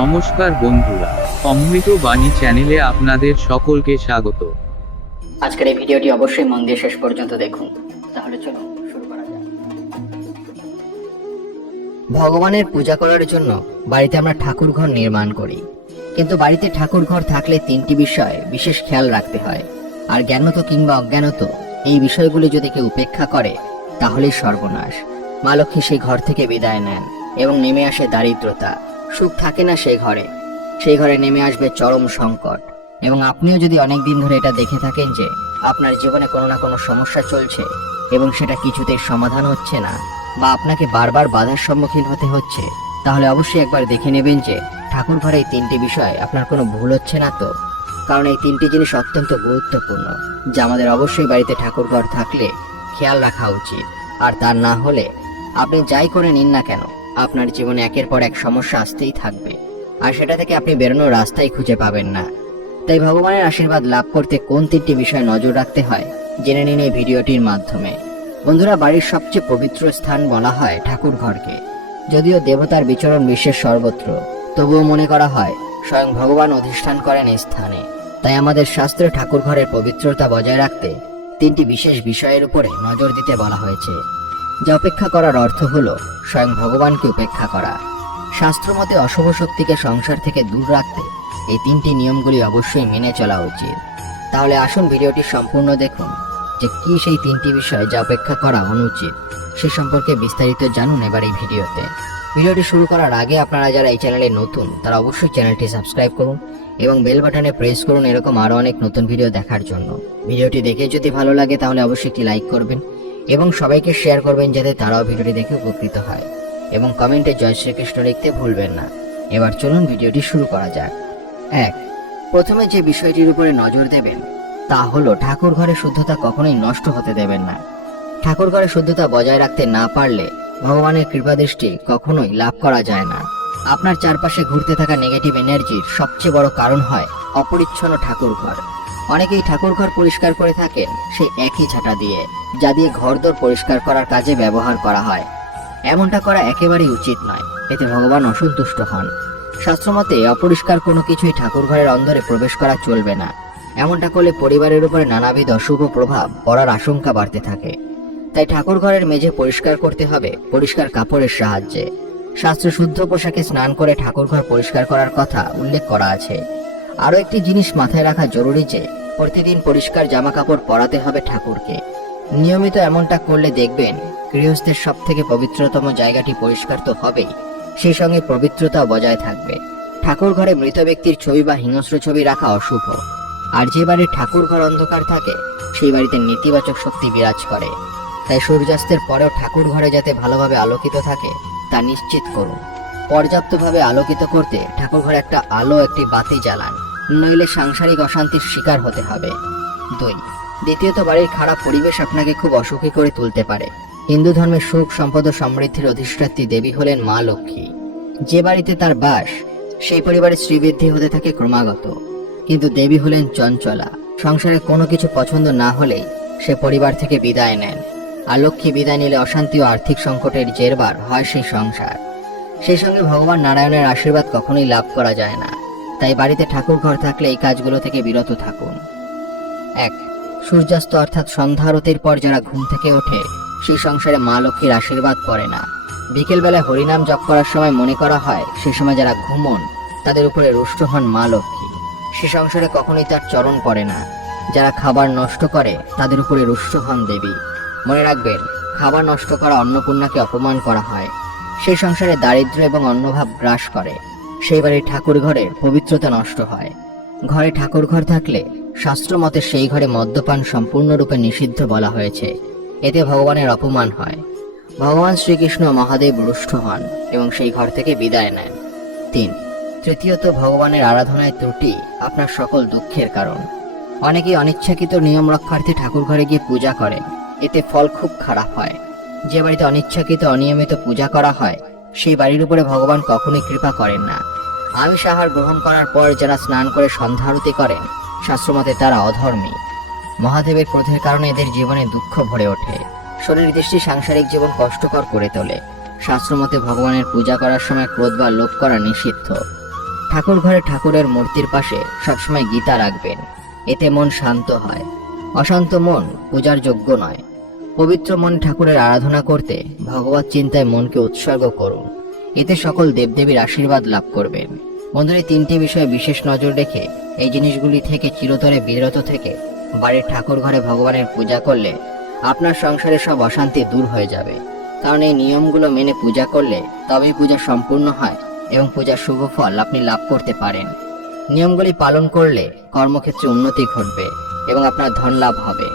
নমস্কার বন্ধুরা, অমৃত বাণী চ্যানেলে আপনাদের সকলকে স্বাগত। আজকের এই ভিডিওটি অবশ্যই মন দিয়ে শেষ পর্যন্ত দেখুন। তাহলে চলুন শুরু করা যাক। ভগবানের পূজা করার জন্য বাড়িতে আমরা ঠাকুর ঘর নির্মাণ করি, কিন্তু বাড়িতে ঠাকুর ঘর থাকলে তিনটি বিষয় বিশেষ খেয়াল রাখতে হয়। আর জ্ঞানত কিংবা অজ্ঞানত এই বিষয়গুলি যদি কেউ উপেক্ষা করে তাহলেই সর্বনাশ। মা লক্ষ্মী সেই ঘর থেকে বিদায় নেন এবং নেমে আসে দারিদ্রতা। সুখ থাকে না সেই ঘরে নেমে আসবে চরম সংকট। এবং আপনিও যদি অনেকদিন ধরে এটা দেখে থাকেন যে আপনার জীবনে কোনো না কোনো সমস্যা চলছে এবং সেটা কিছুতেই সমাধান হচ্ছে না, বা আপনাকে বারবার বাধার সম্মুখীন হতে হচ্ছে, তাহলে অবশ্যই একবার দেখে নেবেন যে ঠাকুর ঘরে এই তিনটি বিষয় আপনার কোনো ভুল হচ্ছে না তো। কারণ এই তিনটি জিনিস অত্যন্ত গুরুত্বপূর্ণ, যা আমাদের অবশ্যই বাড়িতে ঠাকুর ঘর থাকলে খেয়াল রাখা উচিত। আর তার না হলে আপনি যাই করে নিন না কেন, আপনার জীবনে একের পর এক সমস্যা আসতেই থাকবে, আর সেটা থেকে আপনি বেরোনোর রাস্তাই খুঁজে পাবেন না। তাই ভগবানের আশীর্বাদ লাভ করতে কোন তিনটি বিষয় নজর রাখতে হয় জেনে নিন এই ভিডিওটির মাধ্যমে। বন্ধুরা, বাড়ির সবচেয়ে পবিত্র স্থান বলা হয় ঠাকুর ঘরকে। যদিও দেবতার বিচরণ বিশ্বের সর্বত্র, তবুও মনে করা হয় স্বয়ং ভগবান অধিষ্ঠান করেন এই স্থানে। তাই আমাদের শাস্ত্রে ঠাকুর ঘরের পবিত্রতা বজায় রাখতে তিনটি বিশেষ বিষয়ের উপরে নজর দিতে বলা হয়েছে, যা উপেক্ষা করার অর্থ হলো স্বয়ং ভগবানকে উপেক্ষা করা। শাস্ত্রমতে অশুভ শক্তিকে সংসার থেকে দূর রাখতে এই তিনটি নিয়মগুলি অবশ্যই মেনে চলা উচিত। তাহলে আসুন ভিডিওটি সম্পূর্ণ দেখুন যে কি সেই তিনটি বিষয় যা উপেক্ষা করা অনুচিত, সে সম্পর্কে বিস্তারিত জানুন এবার এই ভিডিওতে। ভিডিওটি শুরু করার আগে আপনারা যারা এই চ্যানেলে নতুন তারা অবশ্যই চ্যানেলটি সাবস্ক্রাইব করুন এবং বেল বাটনে প্রেস করুন এরকম আরো অনেক নতুন ভিডিও দেখার জন্য। ভিডিওটি দেখে যদি ভালো লাগে তাহলে অবশ্যই একটি লাইক করবেন এবং সবাইকে শেয়ার করবেন যাতে তারাও ভিডিওটি দেখে উপকৃত হয়, এবং কমেন্টে জয় শ্রীকৃষ্ণ লিখতে ভুলবেন না। এবার চলুন ভিডিওটি শুরু করা যাক। 1. প্রথমে যে বিষয়টির উপরে নজর দেবেন তা হলো ঠাকুর ঘরে শুদ্ধতা কখনোই নষ্ট হতে দেবেন না। ঠাকুর ঘরে শুদ্ধতা বজায় রাখতে না পারলে ভগবানের কৃপাদৃষ্টি কখনোই লাভ করা যায় না। আপনার চারপাশে ঘুরতে থাকা নেগেটিভ এনার্জির সবচেয়ে বড় কারণ হয় অপরিচ্ছন্ন ঠাকুর ঘর। অনেকেই ঠাকুর ঘর পরিষ্কার করে থাকেন সেই একই ঝাঁটা দিয়ে, যা দিয়ে ঘরদোর পরিষ্কার করার কাজে ব্যবহার করা হয়। এমনটা করা একেবারেই উচিত নয়, এতে ভগবান অসন্তুষ্ট হন। শাস্ত্রমতে অপরিষ্কার কোনো কিছুই ঠাকুর ঘরের অন্দরে প্রবেশ করা চলবে না। এমনটা করলে পরিবারের উপরে নানাবিধ অশুভ প্রভাব পড়ার আশঙ্কা বাড়তে থাকে। তাই ঠাকুর ঘরের মেঝে পরিষ্কার করতে হবে পরিষ্কার কাপড়ের সাহায্যে। শাস্ত্র শুদ্ধ পোশাকে স্নান করে ঠাকুর ঘর পরিষ্কার করার কথা উল্লেখ করা আছে। আরো একটি জিনিস মাথায় রাখা জরুরি যে প্রতিদিন পরিষ্কার জামা কাপড় পরাতে হবে ঠাকুরকে। নিয়মিত এমনটা করলে দেখবেন গৃহস্থের সব থেকে পবিত্রতম জায়গাটি পরিষ্কার তো হবেই, সেই সঙ্গে পবিত্রতাও বজায় থাকবে। ঠাকুর ঘরে মৃত ব্যক্তির ছবি বা হিংস্র ছবি রাখা অশুভ। আর যে বাড়ির ঠাকুর ঘর অন্ধকার থাকে সেই বাড়িতে নেতিবাচক শক্তি বিরাজ করে। তাই সূর্যাস্তের পরেও ঠাকুর ঘরে যাতে ভালোভাবে আলোকিত থাকে তা নিশ্চিত করুন। পর্যাপ্তভাবে আলোকিত করতে ঠাকুর ঘরে একটা আলো, একটি বাতি জ্বালান, নইলে সাংসারিক অশান্তির শিকার হতে হবে। 2. দ্বিতীয়ত, বাড়ির খারাপ পরিবেশ আপনাকে খুব অসুখী করে তুলতে পারে। হিন্দু ধর্মের সুখ, সম্পদ ও সমৃদ্ধির অধিষ্ঠাত্রী দেবী হলেন মা লক্ষ্মী। যে বাড়িতে তার বাস সেই পরিবারে শ্রীবৃদ্ধি হতে থাকে ক্রমাগত। কিন্তু দেবী হলেন চঞ্চলা। সংসারে কোনো কিছু পছন্দ না হলেই সে পরিবার থেকে বিদায় নেন। আর লক্ষ্মী বিদায় নিলে অশান্তি ও আর্থিক সংকটের জেরবার হয় সেই সংসার। সেই সঙ্গে ভগবান নারায়ণের আশীর্বাদ কখনোই লাভ করা যায় না। তাই বাড়িতে ঠাকুর ঘর থাকলে এই কাজগুলো থেকে বিরত থাকুন। 1. সূর্যাস্ত অর্থাৎ সন্ধ্যা আরতির পর যারা ঘুম থেকে ওঠে সেই সংসারে মা লক্ষ্মীর আশীর্বাদ পড়ে না। বিকেলবেলায় হরিনাম জপ করার সময় মনে করা হয় সে সময় যারা ঘুমন তাদের উপরে রুষ্ট হন মা লক্ষ্মী। সে সংসারে কখনোই তার চরণ পড়ে না। যারা খাবার নষ্ট করে তাদের উপরে রুষ্ট হন দেবী। মনে রাখবেন, খাবার নষ্ট করা অন্নপূর্ণাকে অপমান করা হয়। সেই সংসারে দারিদ্র্য এবং অন্নভাব গ্রাস করে। সেই বাড়ির ঠাকুর ঘরের পবিত্রতা নষ্ট হয়। ঘরে ঠাকুর ঘর থাকলে শাস্ত্র মতে সেই ঘরে মদ্যপান সম্পূর্ণরূপে নিষিদ্ধ বলা হয়েছে। এতে ভগবানের অপমান হয়। ভগবান শ্রীকৃষ্ণ মহাদেব রুষ্ট হন এবং সেই ঘর থেকে বিদায় নেন। 3. তৃতীয়ত, ভগবানের আরাধনায় ত্রুটি আপনার সকল দুঃখের কারণ। অনেকেই অনিচ্ছাকৃত নিয়ম রক্ষার্থে ঠাকুর ঘরে গিয়ে পূজা করেন, এতে ফল খুব খারাপ হয়। যে বাড়িতে অনিচ্ছাকৃত অনিয়মিত পূজা করা হয় সেই বাড়ির উপরে ভগবান কখনোই কৃপা করেন না। আমিষ আহার গ্রহণ করার পর যারা স্নান করে সন্ধ্যা আরতি করেন শাস্ত্রমতে তারা অধর্মী। মহাদেবের ক্রোধের কারণে এদের জীবনে দুঃখ ভরে ওঠে। শরীর দৃষ্টি সাংসারিক জীবন কষ্টকর করে তোলে। শাস্ত্রমতে ভগবানের পূজা করার সময় ক্রোধ বা লোভ করা নিষিদ্ধ। ঠাকুর ঘরে ঠাকুরের মূর্তির পাশে সবসময় গীতা রাখবেন, এতে মন শান্ত হয়। অশান্ত মন পূজার যোগ্য নয়। পবিত্র মনে ঠাকুরের আরাধনা করতে ভগবত চিন্তায় মনকে উৎসর্গ করুন, এতে সকল দেবদেবীর আশীর্বাদ লাভ করবেন। বন্ধুরা, এই তিনটি বিষয়ে বিশেষ নজর রেখে এই জিনিসগুলি থেকে চিরতরে বিরত থেকে বাড়ির ঠাকুর ঘরে ভগবানের পূজা করলে আপনার সংসারে সব অশান্তি দূর হয়ে যাবে। কারণ এই নিয়মগুলো মেনে পূজা করলে তবেই পূজা সম্পূর্ণ হয় এবং পূজার শুভ ফল আপনি লাভ করতে পারেন। নিয়মগুলি পালন করলে কর্মক্ষেত্রে উন্নতি ঘটবে এবং আপনার ধন লাভ হবে।